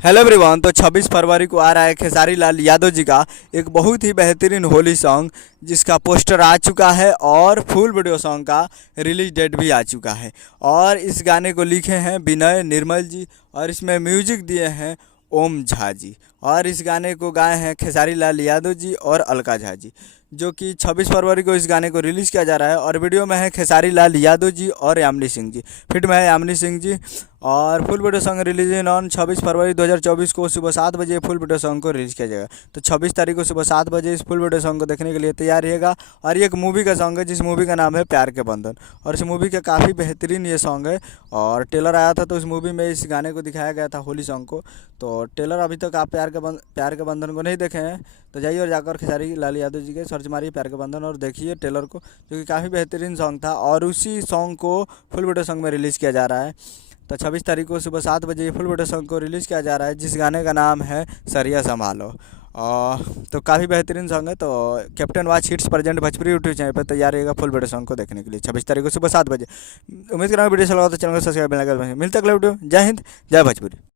Hello everyone. तो 26 फरवरी को आ रहा है खेसारी लाल यादव जी का एक बहुत ही बेहतरीन होली सॉन्ग, जिसका पोस्टर आ चुका है और फुल वीडियो सॉन्ग का रिलीज डेट भी आ चुका है। और इस गाने को लिखे हैं विनय निर्मल जी और इसमें म्यूजिक दिए हैं ओम झा जी। और इस गाने को गाए हैं खेसारी लाल यादव जी और अलका झा जी, जो कि 26 फरवरी को इस गाने को रिलीज़ किया जा रहा है। और वीडियो में है खेसारी लाल यादव जी और यामिनी सिंह जी, फिट में है यामिनी सिंह जी। और full video song release on 26 फरवरी 2024 को सुबह 7 बजे फुल वीडियो सॉन्ग को रिलीज़ किया जाएगा। तो 26 तारीख को सुबह 7 बजे इस फुल वीडियो सॉन्ग को देखने के लिए तैयार रहिएगा। और ये एक मूवी का सॉन्ग है, जिस मूवी का नाम है प्यार के बंधन। और इस मूवी का काफ़ी बेहतरीन ये सॉन्ग है। और ट्रेलर आया था तो इस मूवी में इस गाने को दिखाया गया था, होली सॉन्ग को। तो ट्रेलर अभी तक आप प्यार के बंधन को नहीं देखे हैं तो जाइए और जाकर खेसारी लाल यादव जी के सर्च मारिए प्यार के बंधन और देखिए ट्रेलर को, जो कि काफ़ी बेहतरीन सॉन्ग था। और उसी सॉन्ग को फुल वीडियो सॉन्ग में रिलीज़ किया जा रहा है। तो 26 तारीख को सुबह 7 बजे ये फुल वीडियो सॉन्ग को रिलीज़ किया जा रहा है, जिस गाने का नाम है सरिया संभालो। तो काफ़ी बेहतरीन सॉन्ग है। तो captain watch hits present Bhojpuri YouTube channel पर तैयार रहेगा फुल वीडियो सॉन्ग को देखने के लिए 26 तारीख को सुबह 7 बजे। उम्मीद कर रहा हूँ वीडियो अच्छा लगा तो चैनल को सब्सक्राइब लगा। मिलते अगले वीडियो। जय हिंद, जय भोजपुरी।